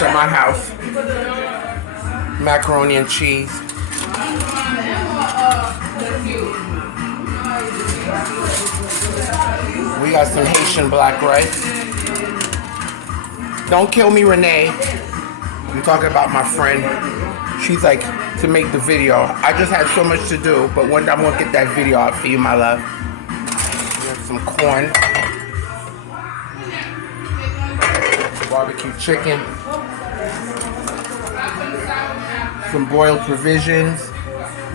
brunch at my house. Macaroni and cheese. We got some Haitian black rice. Don't kill me, Renee. I'm talking about my friend. She's like, to make the video. I just had so much to do, but one day I'm gonna get that video out for you, my love. We have some corn. Barbecue chicken. Some boiled provisions.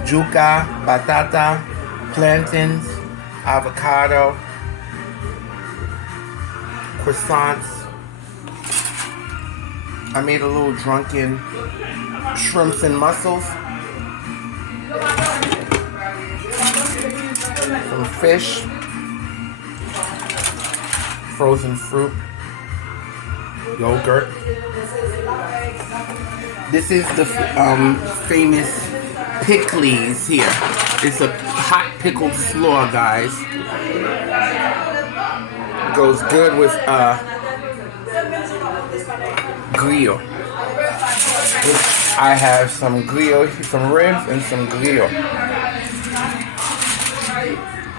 Yuca, batata, plantains, avocado, croissants. I made a little drunken shrimps and mussels. Some fish. Frozen fruit. Yogurt. This is the famous pickles here. It's a hot pickled slaw, guys. Goes good with grill. I have some grill, some ribs and some grill.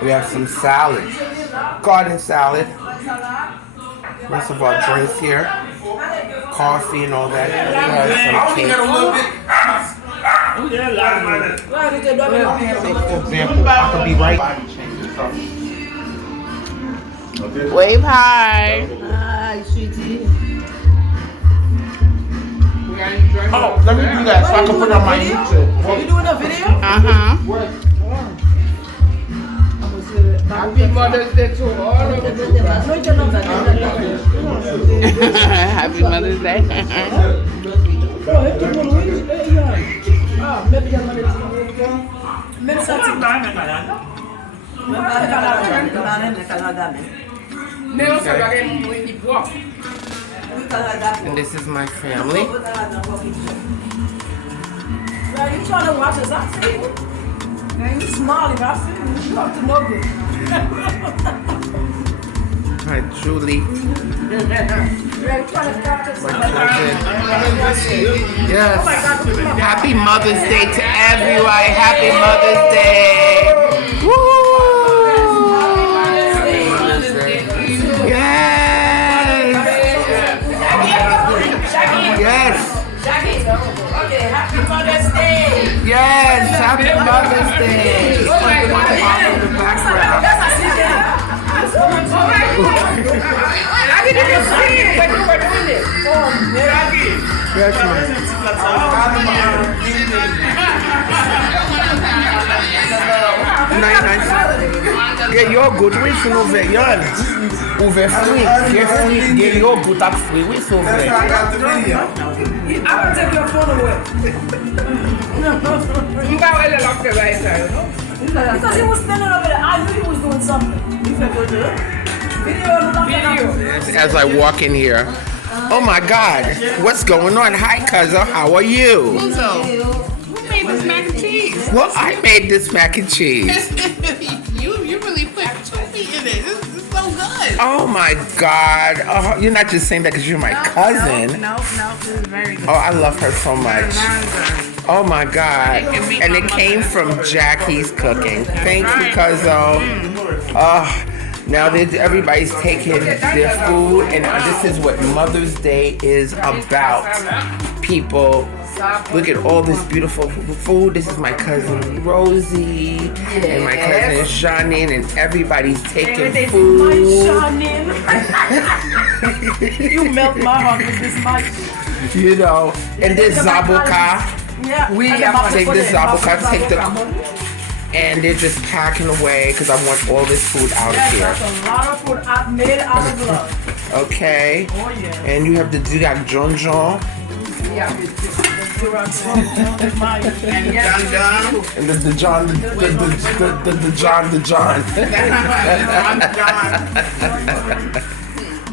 We have some salad, garden salad. Rest of our drinks here, coffee and all that. We have some cake. For example, I could be right. Wave hi. Hi, sweetie. Oh, let me do that so I can put it on my YouTube. You doing a video? Happy Mother's Day to all of you. Happy Mother's Day. And this is my family. You trying to watch us? I see you. Man, you smiling. I see you. You have to know this. Hi, Julie. Yes. Happy Mother's Day to everyone. Happy Mother's Day. Woo! Yes. Yes. Okay, happy Mother's Day. Yes. Happy Mother's Day. I didn't even see it when you were doing it. Yes, ma'am. Get yogurt, oui, c'est nos veillons. Ouvert fruit, get yogurt avec fruit, oui, c'est ouvert. I'm gonna take your phone away. Because he was standing over there, I knew he was doing something. Video. As I walk in here, oh my God, what's going on? Hi, cousin, how are you? Who made this mac and cheese? Well, I made this mac and cheese. you really put 2 feet in it. This is so good. Oh my God. Oh, you're not just saying that because you're my cousin. No, this is very good. Oh, I love her so much. Oh my God. And it came from Jackie's cooking. Thank you, Cuzzo. Oh, now that everybody's taking their food, and this is what Mother's Day is about. People, look at all this beautiful food. This is my cousin Rosie, and my cousin Janine, and everybody's taking food. You melt my heart with this mic. You know, and this zabuka. Yeah, We take this zabuka, take the, and they're just packing away because I want all this food out of here. That's a lot of food made out of love. Okay, and you have the Didak John John. And there's the John, the John.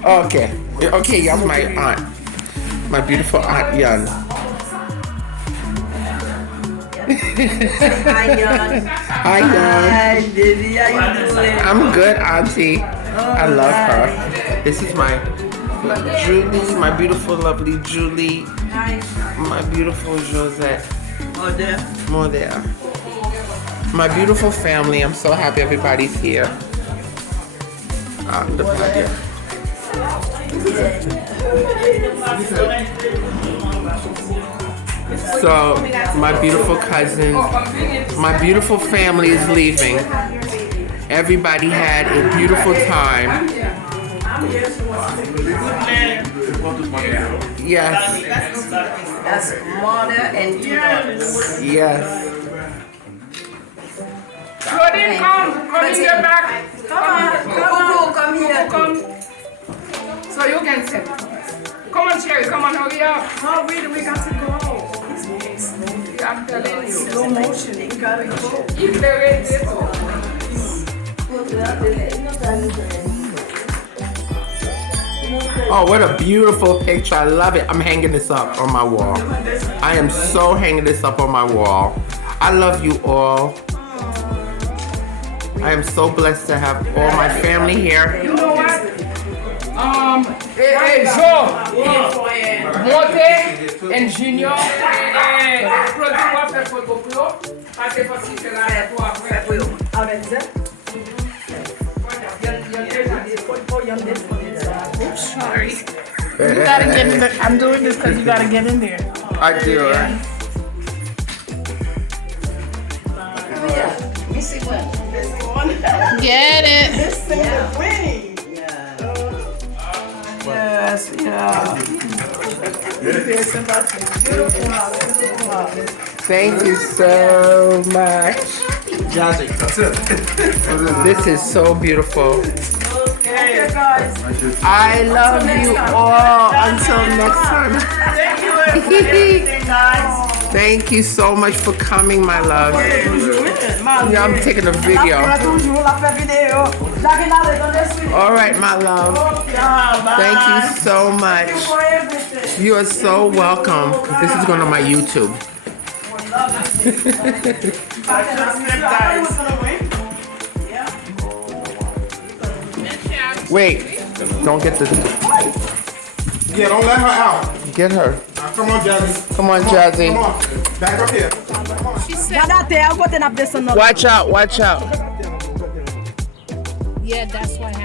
Okay, you have my aunt, my beautiful Aunt Yun. Hi, Yon. Hi, Yun. Hi, baby. How you doing? I'm good, Auntie. I love her. This is my Julie, my beautiful, lovely Julie, my beautiful Josette. More there. My beautiful family. I'm so happy everybody's here. The patio. So, my beautiful cousins, my beautiful family is leaving. Everybody had a beautiful time. Yes. That's mother and two daughters. Yes. Claudine, come in here back. Come here. Come. So you can sit. Come on, Cherry. Come on, hurry up. Oh, really, we got to go. I'm telling you. Slow motion, you gotta go. If there is this. Oh, what a beautiful picture. I love it. I'm hanging this up on my wall. I am so hanging this up on my wall. I love you all. I am so blessed to have all my family here. You know what? Joe, Monte and Junior, Claudine va faire photo pour eux. Parce que si c'est là, toi après. How is it? Sorry. You gotta get in there. I'm doing this because you gotta get in there. I do, right? Get it. Yes, yeah. Thank you so much. This is so beautiful. Okay, guys. I love you all. Until next time. Thank you so much for coming, my love. Yeah, I'm taking a video. All right, my love. Thank you so much. You are so welcome. This is going on my YouTube. Wait, don't get the. Yeah, don't let her out. Get her. Come on, Jazzy. Come on, Jazzy. Come on. Back up here. Watch out, watch out. Yeah, that's what happened.